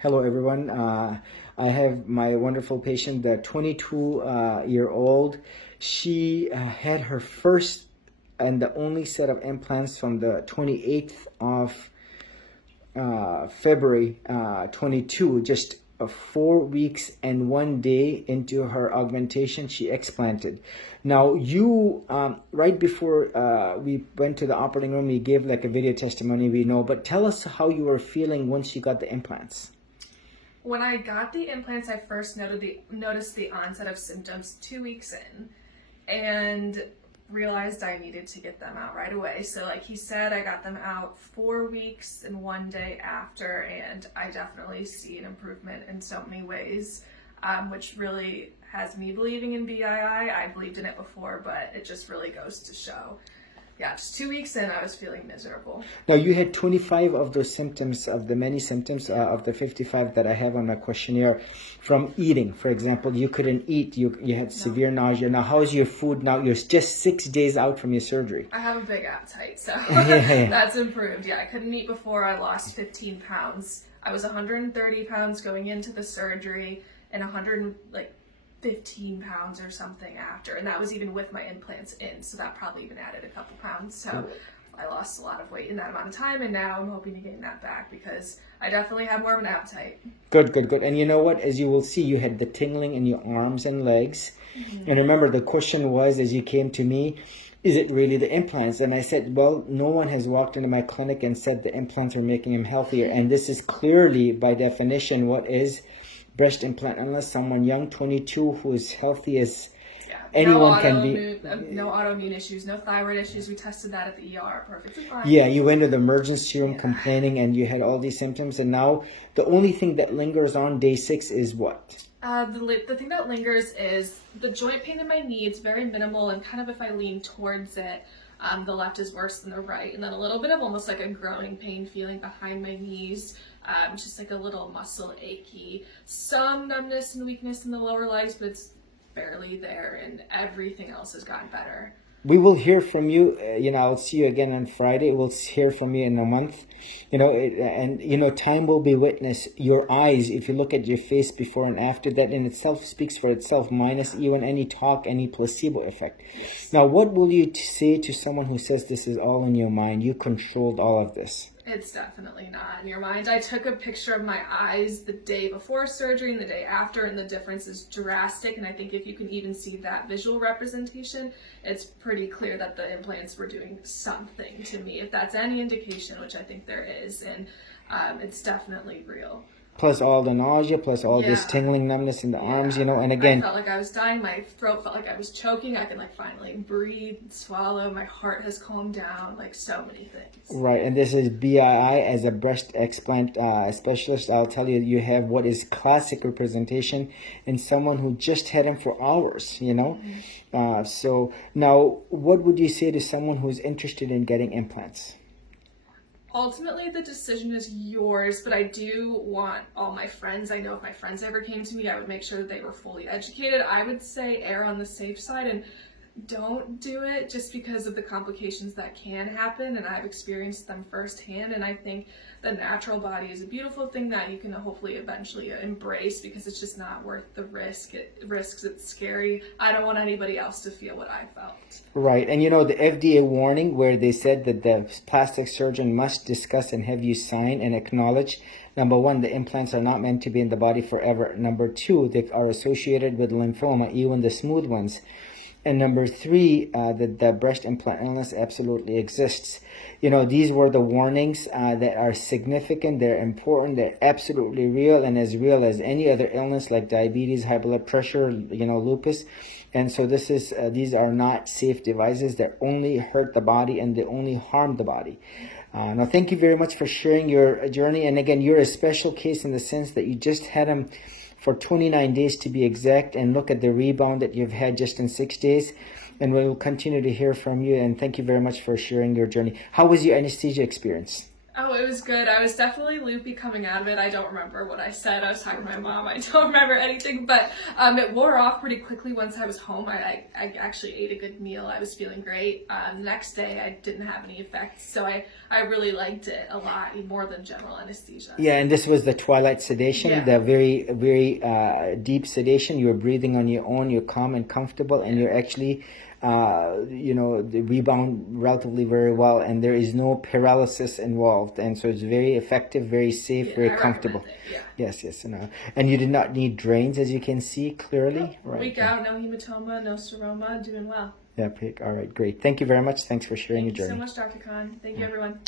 Hello, everyone. I have my wonderful patient, the 22-year-old. She had her first and the only set of implants from the 28th of February 22, just 4 weeks and 1 day into her augmentation, she explanted. Now, you, right before we went to the operating room, you gave like a video testimony, we know, but tell us how you were feeling once you got the implants. When I got the implants, I first noticed the onset of symptoms 2 weeks in and realized I needed to get them out right away. So like he said, I got them out 4 weeks and 1 day after, and I definitely see an improvement in so many ways, which really has me believing in BII. I believed in it before, but it just really goes to show. Yeah, just 2 weeks in, I was feeling miserable. Now, you had 25 of those symptoms, of the many symptoms of the 55 that I have on my questionnaire from eating. For example, you couldn't eat, you had severe nausea. Now, how's your food now? You're just 6 days out from your surgery. I have a big appetite, so that's improved. Yeah, I couldn't eat before. I lost 15 pounds. I was 130 pounds going into the surgery and 15 pounds or something after, and that was even with my implants in, so that probably even added a couple pounds. So I lost a lot of weight in that amount of time, and now I'm hoping to gain that back because I definitely have more of an appetite. Good. And you know what, as you will see, you had the tingling in your arms and legs. And remember, the question was, as you came to me, is it really the implants? And I said, well, no one has walked into my clinic and said the implants are making him healthier, and this is clearly by definition what is breast implant, unless someone young, 22, who is healthy as anyone can be. No autoimmune issues, no thyroid issues. We tested that at the ER, perfectly fine. Yeah, you went to the emergency room complaining, and you had all these symptoms, and now the only thing that lingers on day 6 is what? The thing that lingers is the joint pain in my knee. It's very minimal, and kind of if I lean towards it, the left is worse than the right, and then a little bit of almost like a growing pain feeling behind my knees. Just like a little muscle achy, some numbness and weakness in the lower legs, but it's barely there, and everything else has gotten better. We will hear from you. I'll see you again on Friday. We'll hear from you in a month. Time will be witness. Your eyes, if you look at your face before and after, that in itself speaks for itself, minus even any talk, any placebo effect. Now, what will you say to someone who says this is all in your mind? You controlled all of this. It's definitely not in your mind. I took a picture of my eyes the day before surgery and the day after, and the difference is drastic. And I think if you can even see that visual representation, it's pretty clear that the implants were doing something to me, if that's any indication, which I think there is. And it's definitely real. Plus all the nausea, plus all this tingling numbness in the arms, and again. I felt like I was dying. My throat felt like I was choking. I could finally breathe, swallow. My heart has calmed down, so many things. Right, and this is BII. As a breast explant specialist, I'll tell you, you have what is classic representation in someone who just had them for hours, So now, what would you say to someone who's interested in getting implants? Ultimately, the decision is yours, but I do want all my friends. I know if my friends ever came to me, I would make sure that they were fully educated. I would say err on the safe side and don't do it just because of the complications that can happen, and I've experienced them firsthand. And I think the natural body is a beautiful thing that you can hopefully eventually embrace, because it's just not worth the risk. It's scary. I don't want anybody else to feel what I felt. Right, and the FDA warning where they said that the plastic surgeon must discuss and have you sign and acknowledge, number 1, the implants are not meant to be in the body forever. Number 2, they are associated with lymphoma, even the smooth ones. And number 3, that the breast implant illness absolutely exists. These were the warnings that are significant, they're important, they're absolutely real, and as real as any other illness like diabetes, high blood pressure, lupus. And so these are not safe devices. They only hurt the body and they only harm the body. Now, thank you very much for sharing your journey. And again, you're a special case in the sense that you just had them for 29 days to be exact, and look at the rebound that you've had just in 6 days. And we will continue to hear from you, and thank you very much for sharing your journey. How was your anesthesia experience? Oh, it was good. I was definitely loopy coming out of it. I don't remember what I said. I was talking to my mom. I don't remember anything, but it wore off pretty quickly once I was home. I actually ate a good meal. I was feeling great. The next day, I didn't have any effects, so I really liked it a lot, more than general anesthesia. Yeah, and this was the twilight sedation, Yeah. the very, very deep sedation. You're breathing on your own, you're calm and comfortable, and you're actually, the rebound relatively very well, and there is no paralysis involved. And so it's very effective, very safe, very I comfortable. recommend it, Yes. And you did not need drains, as you can see clearly. Right. Week out, no hematoma, no seroma, doing well. Yeah, all right, great. Thank you very much. Thanks for sharing Thank you your journey. so much, Dr. Khan. Thank you, everyone.